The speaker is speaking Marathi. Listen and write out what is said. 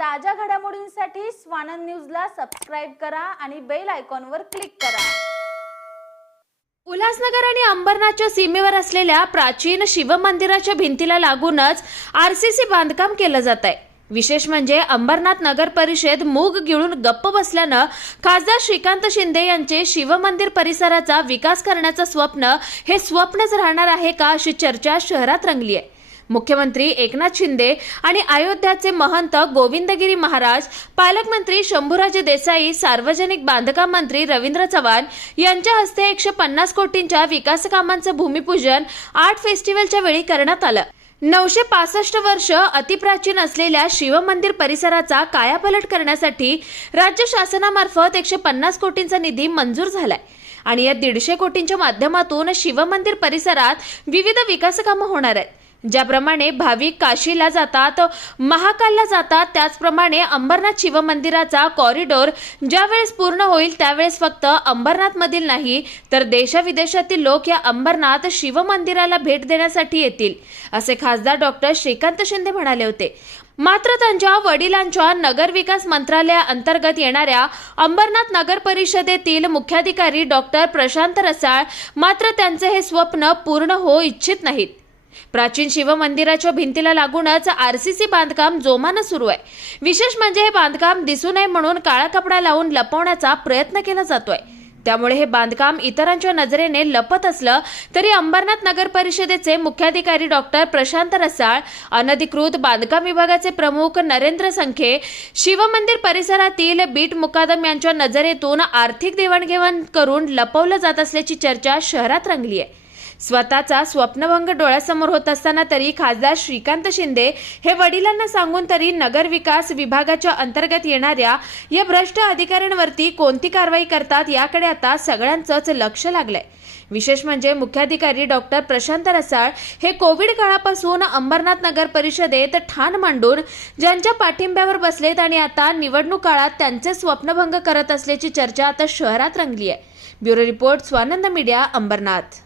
ताज्या घडामोडींसाठी स्वानंद न्यूजला सबस्क्राईब करा आणि बेल आयकॉनवर क्लिक करा. उल्हासनगर आणि अंबरनाथच्या सीमेवर असलेल्या प्राचीन शिवमंदिराच्या भिंतीला लागूनच आरसीसी बांधकाम केलं जात आहे विशेष म्हणजे अंबरनाथ नगर परिषद मूग गिळून गप्प बसल्यानं खासदार श्रीकांत शिंदे यांचे शिवमंदिर परिसराचा विकास करण्याचं स्वप्न हे स्वप्नच राहणार आहे का अशी चर्चा शहरात रंगली आहे मुख्यमंत्री एकनाथ शिंदे आणि अयोध्याचे महंत गोविंदगिरी महाराज पालकमंत्री शंभूराजे देसाई सार्वजनिक बांधकाम मंत्री रवींद्र चव्हाण यांच्या हस्ते एकशे पन्नास कोटींच्या विकासकामांचं भूमिपूजन आर्ट फेस्टिवलच्या वेळी करण्यात आलं. नऊशे पासष्ट वर्ष अतिप्राचीन असलेल्या शिवमंदिर परिसराचा कायापलट करण्यासाठी राज्य शासनामार्फत एकशे पन्नास कोटींचा निधी मंजूर झालाय. आणि या दीडशे कोटींच्या माध्यमातून शिवमंदिर परिसरात विविध विकासकामं होणार आहेत. ज्याप्रमाणे भाविक काशीला जातात महाकालला जातात त्याचप्रमाणे अंबरनाथ शिवमंदिराचा कॉरिडॉर ज्यावेळेस पूर्ण होईल त्यावेळेस फक्त अंबरनाथमधील नाही तर देशाविदेशातील लोक या अंबरनाथ शिवमंदिराला भेट देण्यासाठी येतील असे खासदार डॉक्टर श्रीकांत शिंदे म्हणाले होते. मात्र त्यांच्या वडिलांच्या नगरविकास मंत्रालयाअंतर्गत येणाऱ्या अंबरनाथ नगर परिषदेतील मुख्याधिकारी डॉक्टर प्रशांत रसाळ मात्र त्यांचे हे स्वप्न पूर्ण होऊ इच्छित नाहीत. प्राचीन शिवमंदिराच्या भिंतीला लागूनच आरसीसी बांधकाम जोमानं सुरू आहे. विशेष म्हणजे हे बांधकाम दिसू नये म्हणून काळा कपडा लावून लपवण्याचा प्रयत्न केला जातोय. त्यामुळे हे बांधकाम इतरांच्या नजरेने लपत असलं तरी अंबरनाथ नगर परिषदेचे मुख्याधिकारी डॉक्टर प्रशांत रसाळ अनधिकृत बांधकाम विभागाचे प्रमुख नरेंद्र संखे शिवमंदिर परिसरातील बीट मुकादम यांच्या नजरेतून आर्थिक देवाणघेवाण करून लपवलं जात असल्याची चर्चा शहरात रंगली आहे. स्वतःचा स्वप्नभंग डोळ्यासमोर होत असताना तरी खासदार श्रीकांत शिंदे हे वडिलांना सांगून तरी नगर विकास विभागाच्या अंतर्गत येणाऱ्या या भ्रष्ट अधिकाऱ्यांवरती कोणती कारवाई करतात याकडे आता सगळ्यांचंच लक्ष लागलंय. विशेष म्हणजे मुख्याधिकारी डॉक्टर प्रशांत रसाळ हे कोविड काळापासून अंबरनाथ नगर परिषदेत ठाण मांडून ज्यांच्या पाठिंब्यावर बसलेत आणि आता निवडणूक काळात त्यांचे स्वप्नभंग करत असल्याची चर्चा आता शहरात रंगली आहे bureau report Swanand media Ambarnath.